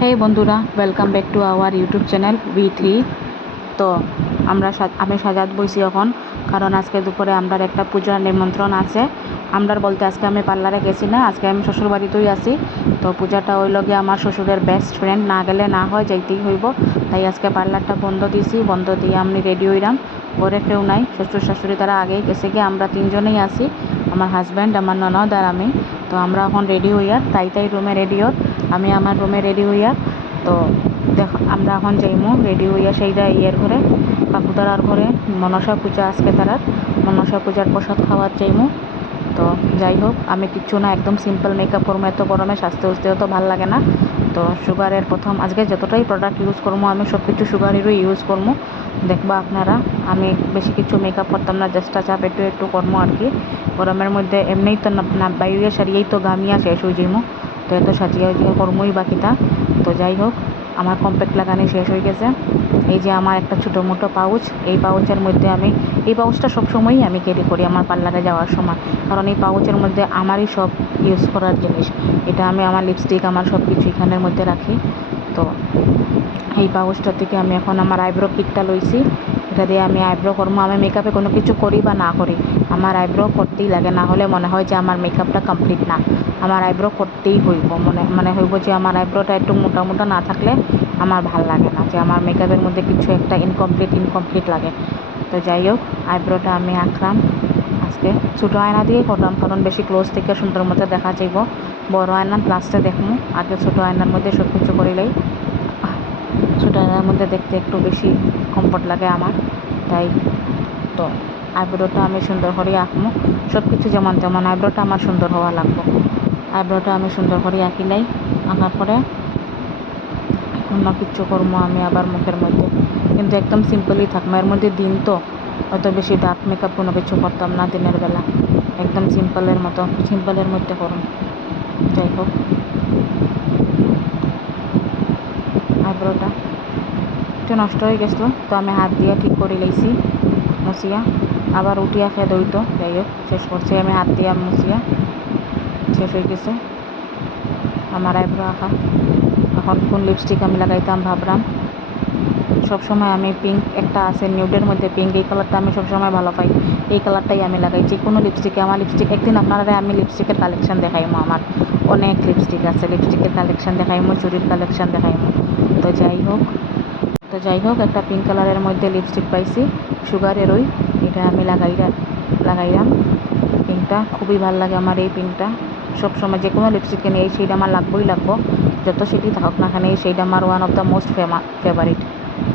হে বন্ধুরা, welcome back to our YouTube channel V3। তো আমি সাজাত বইছি এখন, কারণ আজকে দুপুরে আমরা একটা পূজার নিমন্ত্রণ আছে। আমরার বলতে আজকে আমি পার্লারে গেছি না, আজকে আমি শ্বশুর বাড়িতেই আছি। তো পূজাটা ওই লগে আমার শ্বশুরের বেস্ট ফ্রেন্ড, না গেলে না হয়, যাইতেই হইব। তাই আজকে পার্লারটা বন্ধ দিয়েছি, বন্ধ দিয়ে আমি রেডি হইলাম। ঘরে কেউ নাই, শ্বশুর শাশুড়ি তারা আগেই গেছে গিয়ে, আমরা তিনজনেই আছি, আমার হাজব্যান্ড, আমার ননদ আর আমি। তো আমরা এখন রেডি হইয়া তাই রুমে রেডি হই, আমি আমার রুমে রেডি হইয়া। তো আমরা এখন যাইমু রেডি হইয়া সেইটা ঘরে, কাকুতারার ঘরে মনসা পূজা, আজকে তারার মনসা পূজার প্রসাদ খাওয়ার যাইমু। তো যাই হোক, আমি কিচ্ছু না, একদম সিম্পল মেকআপ করবো। এত গরমে সাজতে উঠতেও তো ভালো লাগে না। তো সুগারের প্রথম আজকে যতটাই প্রোডাক্ট ইউজ করবো, আমি সব কিছু সুগারেরও ইউজ করবো। দেখবা আপনারা, আমি বেশি কিছু মেকআপ করতাম না, জাস্ট চাপ একটু করবো আর কি। গরমের মধ্যে এমনিই তো না বাইরে সারিয়েই তো গামিয়া শেষ হয়ে যাইমু। তো এত সাজিয়ে করমুই বাকিটা। তো যাই হোক, আমার কম্প্যাক্ট লাগানো শেষ হয়ে গেছে। এই যে আমার একটা ছোটো মোটো পাউচ, এই পাউচের মধ্যে আমি এই পাউচটা সবসময়ই আমি ক্যারি করি আমার পার্লারে যাওয়ার সময়, কারণ এই পাউচের মধ্যে আমারই সব ইউজ করার জিনিস। এটা আমি আমার লিপস্টিক, আমার সব কিছু এখানের মধ্যে রাখি। তো এই পাউচটা থেকে আমি এখন আমার আইব্রো কিটটা লইছি, এটা দিয়ে আমি আইব্রো করবো। আমি মেকআপে কোনো কিছু করি বা না করি, আমার আইব্রো করতেই লাগে, না হলে মনে হয় যে আমার মেকআপটা কমপ্লিট না। আমার আইব্রো করতেই হইব, মানে হইব যে আমার আইব্রোটা একটু মোটা মোটা না থাকলে আমার ভাল লাগে না, যে আমার মেকআপের মধ্যে কিছু একটা ইনকমপ্লিট লাগে। তো যাই হোক, আইব্রোটা আমি আঁকলাম আজকে ছোটো আয়না দিয়েই করলাম, কারণ বেশি ক্লোজ থেকে সুন্দর মতো দেখা যাইব। বড় আয়না লাস্টে দেখবো, আগে ছোটো আয়নার মধ্যে সব কিছু করিলেই ছোটো আয়নার মধ্যে দেখতে একটু বেশি কমফর্ট লাগে আমার। তাই তো আইব্রোটা আমি সুন্দর করে আঁকবো, সব কিছু যেমন তেমন আইব্রোটা আমার সুন্দর হওয়া লাগবে। আইব্রোটা আমি সুন্দর করে আঁকিলাই, আঁকার পরে অন্য কিছু করবো আমি আবার মুখের মধ্যে, কিন্তু একদম সিম্পলই থাকবো। এর মধ্যে দিন তো অত বেশি ডার্ক মেকআপ কোনো কিছু করতাম না দিনের বেলা, একদম সিম্পলের মধ্যে করুন। যাই হোক, আইব্রোটা একটু নষ্ট হয়ে গেছিলো, তো আমি হাত দিয়ে ঠিক করে লইছি মুছিয়া, আবার উঠিয়া খেয়ে দইতো। যাই হোক, শেষ করছি আমি হাত দিয়ে মুছিয়া, শেষ হয়ে গেছে আমার আইব্রো আঁকা। এখন কোন লিপস্টিক আমি লাগাইতাম ভাবলাম, সবসময় আমি পিঙ্ক একটা আছে নিউডের মধ্যে পিঙ্ক, এই কালারটা আমি সবসময় ভালো পাই, এই কালারটাই আমি লাগাই যে কোনো লিপস্টিকে। আমার লিপস্টিক একদিন আপনারা আমি লিপস্টিকের কালেকশন দেখাইমো, আমার অনেক লিপস্টিক আছে, লিপস্টিকের কালেকশন দেখাইমো, চুরির কালেকশন দেখাইমো। তো যাই হোক, একটা পিঙ্ক কালারের মধ্যে লিপস্টিক পাইছি সুগারেরই, এটা আমি লাগাইলাম। পিঙ্কটা খুবই ভালো লাগে আমার, এই পিঙ্কটা সবসময় যে কোনো লিপস্টিকে নিয়ে এই শেড আমার লাগবেই লাগবো, যত শেডই থাকুক না কেন এই শেড আমার one of the most favourite.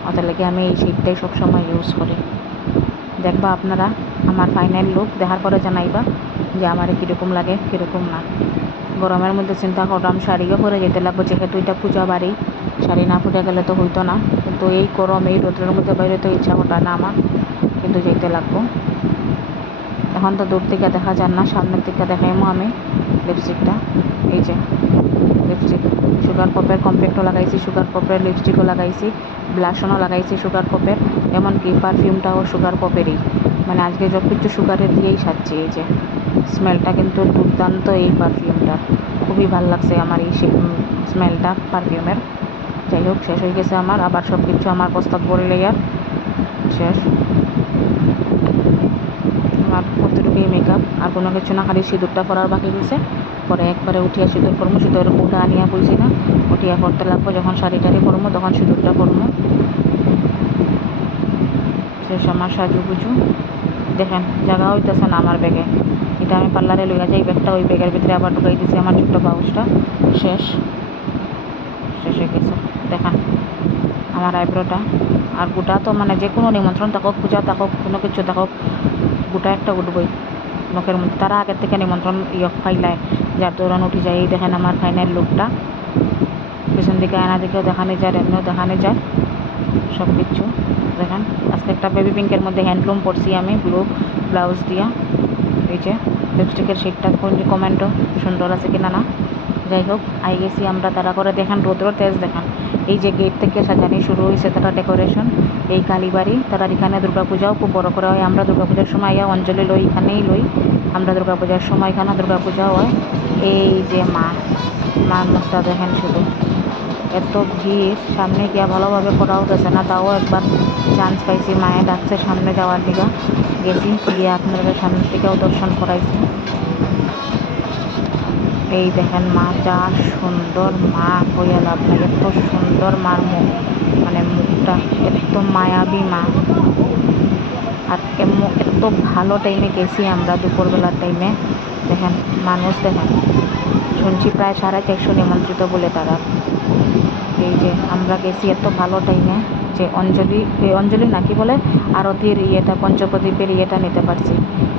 ওদের লাগে আমি এই শেডটাই সবসময় ইউজ করি। দেখবা আপনারা আমার ফাইনাল লুক দেখার পরে জানাইবা যে আমার কীরকম লাগে কীরকম না। গরমের মধ্যে চিন্তা করলাম শাড়িও পরে যেতে লাগবো, যেহেতু এটা পূজা বাড়ি, শাড়ি না ফুটে গেলে তো হইতো না। কিন্তু এই গরম এই রোদের মধ্যে বাইরে তো ইচ্ছা হতো না আমার, কিন্তু যেতে লাগবো। এখন তো দূর থেকে দেখা যান না, সামনের থেকে দেখাইমো আমি লিপস্টিকটা। এই যে লিপস্টিক, সুগার পপের কম্প্যাক্টও লাগাইছি, সুগার পপের লিপস্টিকও লাগাইছি, ব্লাশনও লাগাইছি সুগার পপের, এমনকি পারফিউমটাও সুগার পপেরই। মানে আজকে সব কিছু সুগারের দিয়েই সাজছি। এই যে স্মেলটা কিন্তু দুর্দান্ত, এই পারফিউমটার খুবই ভালো লাগছে আমার এই স্মেলটা পারফিউমের। যাই হোক, শেষ হয়ে গেছে আমার, আবার সব কিছু আমার প্রস্তাব করলে আর শেষ আমার কতটুকুই মেকআপ, আর কোনো কিছু না, খালি সিঁদুরটা পরার বাকি রয়েছে। পরে একবারে উঠিয়া সিঁদুর করবো, সিঁদুর উঠা আনিয়া বলছি না, উঠিয়া করতে লাগবো, যখন শাড়ি টাড়ি করবো তখন সিঁদুরটা করবো। শেষ আমার সাজুগুজু। দেখেন জায়গা হইতেছে না আমার ব্যাগে, এটা আমি পার্লারে লইয়া যাই ব্যাগটা, ওই ব্যাগের ভিতরে আবার ঢুকাই দিয়েছি আমার ছোট্ট পাউচটা। শেষ হয়ে গেছে। দেখেন আমার আইব্রোটা, আর গোটা তো মানে যে কোনো নিমন্ত্রণ থাকুক, পূজা থাকুক, কোনো কিছু থাকুক, গোটা একটা উঠবই মুখের মধ্যে। তারা আগের থেকে নিমন্ত্রণ ফাইলায়, যার দৌড়ান উঠে যায়। এই দেখেন আমার ফাইনাল লুকটা, পিছন দিকে আয়না দিকেও দেখানো যায়, এমনিও দেখানো যায়, সব কিছু দেখেন। আজকে একটা বেবি পিঙ্কের মধ্যে হ্যান্ডলুম পরছি আমি, ব্লু ব্লাউজ দিয়া। এই যে লিপস্টিকের শেডটা কমেন্টও সুন্দর আছে কিনা না। যাই হোক, আই গেছি আমরা তারা করে। দেখেন রৌদ্র তেজ দেখেন, এই যে গেট থেকে সাজানি শুরু হয়েছে তারা ডেকোরেশন, এই কালীবাড়ি তারা এখানে দুর্গাপূজাও খুব বড় করে হয়। আমরা দুর্গাপূজার সময় আইয়া অঞ্জলি লই, এখানেই লই আমরা দুর্গাপূজার সময়, এখানে দুর্গাপূজা হয়। এই যে মার মুখটা দেখেন শুধু, এত ভিড়, সামনে গিয়া ভালোভাবে করা উঠেছে না, তাও একবার চান্স পাইছি, মায়ে ডাকছে সামনে যাওয়ার দিকে, গেছি গিয়ে আপনাদের সামনে থেকেও দর্শন করাইছি। এই দেখেন মা, যা সুন্দর মা, কইয়া লাভ নাই, এত সুন্দর মার মুখ, মানে মুখটা এত মায়াবী মা। আর এত ভালো টাইমে গেছি আমরা, দুপুরবেলার টাইমে। দেখেন মানুষ, দেখেন শুনছি প্রায় 450 নিমন্ত্রিত বলে তারা। এই যে আমরা গেছি এত ভালো টাইমে যে অঞ্জলি না কি বলে, আরতির ইয়েটা, পঞ্চপ্রদীপের ইয়েটা নিতে পারছি।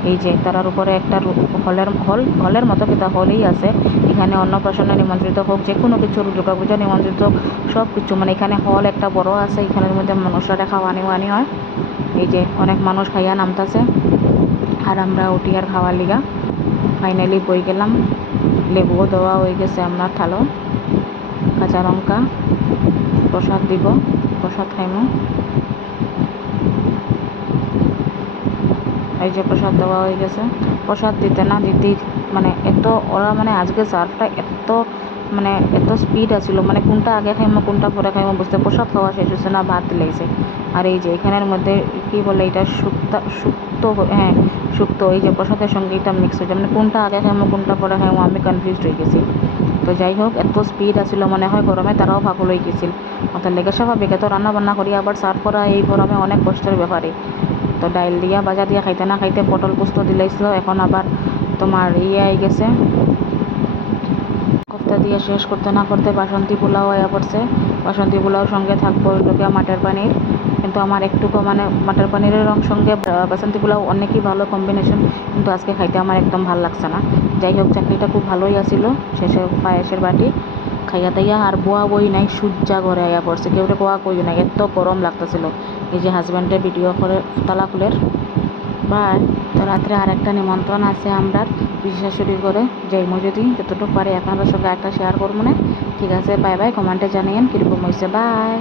এই যে তারার উপরে একটা হলের মতো কিতা হলেই আছে, এখানে অন্নপ্রাশনে নিমন্ত্রিত হোক, যে কোনো কিছুর, দুর্গাপূজা নিমন্ত্রিত, সব কিছু, মানে এখানে হল একটা বড় আছে, এখানের মধ্যে মানুষরা খাওয়ানি হয়। এই যে অনেক মানুষ খাইয়া নামতাছে, আর আমরা উঠি আর খাওয়ার লিগা ফাইনালি বই গেলাম। লেবুও দেওয়া হয়ে গেছে আমরা থালো, কাঁচা লঙ্কা, প্রসাদ দিব, প্রসাদ খাইমু। এই যে প্রসাদ দেওয়া হয়ে গেছে। প্রসাদ দিতে না দিতেই মানে এত ওরা, মানে আজকে সার্ভটা এত স্পিড আছিল, মানে কোনটা আগে খাইমো কোনটা পরে খাইমো বুঝতে, প্রসাদ খাওয়া শেষ হচ্ছে না, ভাত লেগেছে। আর এই যে এখানের মধ্যে কি বলে এটা, শুক্তো, হ্যাঁ শুক্তো, এই যে প্রসাদের সঙ্গে এটা মিক্স হয়েছে, মানে কোনটা আগে খাইমো কোনটা পরে খাইমো আমি কনফিউজড হয়ে গেছি। তো যাই হোক, এত স্পিড আছিল, মনে হয় গরমে তারাও পাগল হয়ে গেছিল। ওদের লেগে স্বাভাবিক, এত রান্না বান্না করি আবার সার্ভ করা এই গরমে অনেক কষ্টের ব্যাপারে। তো ডাইল দিয়া বাজা দিয়া খাইতে না খাইতে পটল পোস্ত দিলাইছিল, এখন আবার তোমার আই গেছে, কোফতা দিয়ে শেষ করতে না করতে বাসন্তী পোলাও আয়া পড়ছে। বাসন্তী পোলাওর সঙ্গে থাকবো লোকে মাটার পানির, কিন্তু আমার একটুকু মানে মাটার পানিরের সঙ্গে বাসন্তী পোলাও অনেকই ভালো কম্বিনেশন, কিন্তু আজকে খাইতে আমার একদম ভালো লাগছে না। যাই হোক, চাকরিটা খুব ভালোই আসিল, শেষে পায়েসের বাটি খাইয়া তাইয়া আর বোয়া বই নাই, সূর্যা ঘরে আয়া পড়ছে, কেউ কোয়া কই নাই, এত গরম লাগতেছিল। এই যে হাজব্যান্ডের ভিডিও করে তালা খুলের বাই। তো রাত্রে আর একটা নিমন্ত্রণ আছে আমরা শাশুড়ি করে, যাইমো যদি যতটুকু পারি আপনাদের সঙ্গে একটা শেয়ার করবো না। ঠিক আছে, বাই বাই, কমেন্টে জানিয়েন কীরকম হয়েছে, বাই।